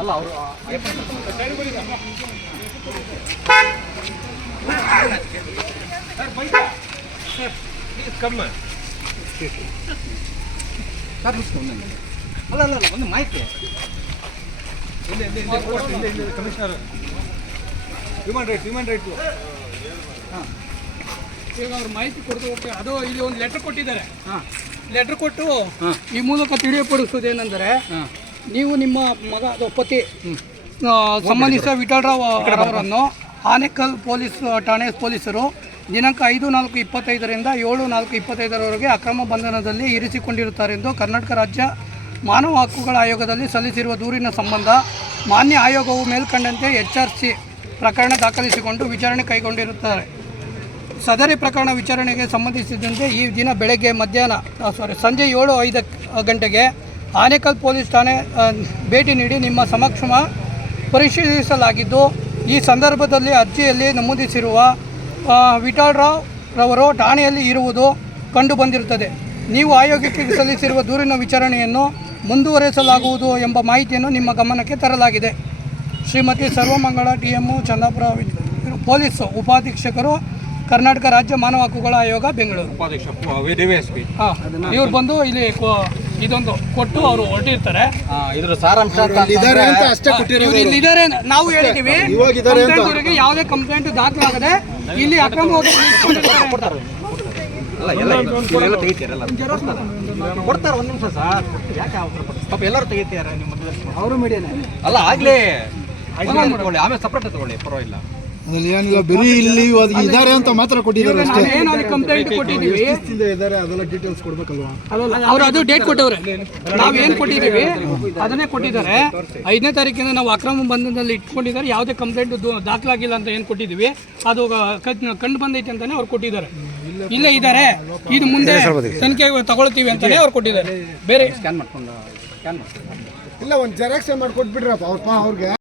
ಅಲ್ಲ ಅವರು ಅಲ್ಲ ಅಲ್ಲ ಒಂದು ಮಾಹಿತಿ ಕಮಿಷನರ್ ಹ್ಯೂಮನ್ ರೈಟ್ಸ್ ಹಾಂ ಈಗ ಅವ್ರು ಮಾಹಿತಿ ಕೊಡ್ತು. ಓಕೆ, ಅದು ಇಲ್ಲಿ ಒಂದು ಲೆಟರ್ ಕೊಟ್ಟಿದ್ದಾರೆ. ಲೆಟರ್ ಕೊಟ್ಟು ಈ ಮೂಲಕ ತಿಳಿಯಪಡಿಸುವುದೇನೆಂದರೆ, ನೀವು ನಿಮ್ಮ ಮಗ ಅಥವಾ ಪತಿ ಸಂಬಂಧಿಸಿದ ವಿಠಲರಾವ್ ಅವರನ್ನು ಆನೇಕಲ್ ಪೊಲೀಸ್ ಠಾಣೆ ಪೊಲೀಸರು ದಿನಾಂಕ 5/4/25ರಿಂದ 7/4/25ರವರೆಗೆ ಅಕ್ರಮ ಬಂಧನದಲ್ಲಿ ಇರಿಸಿಕೊಂಡಿರುತ್ತಾರೆಂದು ಕರ್ನಾಟಕ ರಾಜ್ಯ ಮಾನವ ಹಕ್ಕುಗಳ ಆಯೋಗದಲ್ಲಿ ಸಲ್ಲಿಸಿರುವ ದೂರಿನ ಸಂಬಂಧ ಮಾನ್ಯ ಆಯೋಗವು ಮೇಲ್ಕಂಡಂತೆ HRC ಪ್ರಕರಣ ದಾಖಲಿಸಿಕೊಂಡು ವಿಚಾರಣೆ ಕೈಗೊಂಡಿರುತ್ತಾರೆ. ಸದರಿ ಪ್ರಕರಣ ವಿಚಾರಣೆಗೆ ಸಂಬಂಧಿಸಿದಂತೆ ಈ ದಿನ ಬೆಳಗ್ಗೆ ಸಂಜೆ 7:05 ಗಂಟೆಗೆ ಆನೇಕಲ್ ಪೊಲೀಸ್ ಠಾಣೆ ಭೇಟಿ ನೀಡಿ ನಿಮ್ಮ ಸಮಕ್ಷಮ ಪರಿಶೀಲಿಸಲಾಗಿದ್ದು, ಈ ಸಂದರ್ಭದಲ್ಲಿ ಅರ್ಜಿಯಲ್ಲಿ ನಮೂದಿಸಿರುವ ವಿಠಲರಾವ್ ರವರು ಠಾಣೆಯಲ್ಲಿ ಇರುವುದು ಕಂಡುಬಂದಿರುತ್ತದೆ. ನೀವು ಆಯೋಗಕ್ಕೆ ಸಲ್ಲಿಸಿರುವ ದೂರಿನ ವಿಚಾರಣೆಯನ್ನು ಮುಂದುವರೆಸಲಾಗುವುದು ಎಂಬ ಮಾಹಿತಿಯನ್ನು ನಿಮ್ಮ ಗಮನಕ್ಕೆ ತರಲಾಗಿದೆ. ಶ್ರೀಮತಿ ಸರ್ವಮಂಗಳ TM ಚಂದಾಪುರ, ಪೊಲೀಸ್ ಉಪಾಧೀಕ್ಷಕರು, ಕರ್ನಾಟಕ ರಾಜ್ಯ ಮಾನವ ಹಕ್ಕುಗಳ ಆಯೋಗ, ಬೆಂಗಳೂರು. ಇವ್ರು ಬಂದು ಇಲ್ಲಿ ಇದೊಂದು ಕೊಟ್ಟು ಅವರು ಹೊರಟಿರ್ತಾರೆ. ಇದರ ಸಾರಾಂಶ ಇಲ್ಲಿದ್ದಾರೆ ನಾವು ಹೇಳಿದ್ದೀವಿ. ಅವರಿಗೆ ಯಾವುದೇ ಕಂಪ್ಲೇಂಟ್ ದಾಖಲಾಗದೆ ಇಲ್ಲಿ ಅಕ್ರಮವಾಗಿ ಕೊಡ್ತಾರೆ. ಒಂದು ನಿಮಿಷ ಸರ್, ಯಾಕೆ ಪಾಪ ಎಲ್ಲರೂ ತೆಗಿತಾರೆ ನಿಮ್ಮ ಅವರು ಮೀಡಿಯಾನೇ ಅಲ್ಲ ಆಗಲಿ, ತಗೊಳ್ಳಿ, ಆಮೇಲೆ ಸಪ್ರೇಟ್ ತಗೊಳ್ಳಿ, ಪರವಾಗಿಲ್ಲ. ಏನಿಲ್ಲ, ಬರೀ ಇಲ್ಲಿ ಇದ್ದಾರೆ ಅಂತ ಮಾತ್ರ ಕೊಟ್ಟಿದ್ದಾರೆ ಅಷ್ಟೇ. ಕಂಪ್ಲೇಂಟ್ ಕೊಟ್ಟಿದ್ದೀವಿ, ಇದ್ದಾರೆ ಅದೆಲ್ಲ ಡೀಟೇಲ್ಸ್ ಕೊಡ್ಬೇಕಲ್ವಾ? ಅವರು ಅದು ಡೇಟ್ ಕೊಟ್ಟವ್ರೆ, ನಾವು ಏನು ಕೊಟ್ಟಿದ್ದೀವಿ ಅದನ್ನೇ ಕೊಟ್ಟಿದ್ದಾರೆ. 5ನೇ ತಾರೀಕಿನ ನಾವು ಅಕ್ರಮ ಬಂಧನದಲ್ಲಿ ಇಟ್ಕೊಂಡಿದ್ದಾರೆ, ಯಾವುದೇ ಕಂಪ್ಲೇಂಟ್ ದಾಖಲಾಗಿಲ್ಲ ಅಂತ ಏನು ಕೊಟ್ಟಿದ್ದೀವಿ ಅದು ಕಂಡು ಬಂದೈತೆ ಅಂತಾನೆ ಅವ್ರು ಕೊಟ್ಟಿದ್ದಾರೆ. ಇಲ್ಲೇ ಇದ್ದಾರೆ, ಇದು ಮುಂದೆ ತನಿಖೆ ತಗೊಳ್ತೀವಿ ಅಂತಾನೆ ಅವ್ರು ಕೊಟ್ಟಿದ್ದಾರೆ. ಬೇರೆ ಇಲ್ಲ, ಒಂದು ಜೆರಾಕ್ಸ್ ಮಾಡಿ ಕೊಟ್ಬಿಡ್ರಪ್ಪ ಅವ್ರಿಗೆ.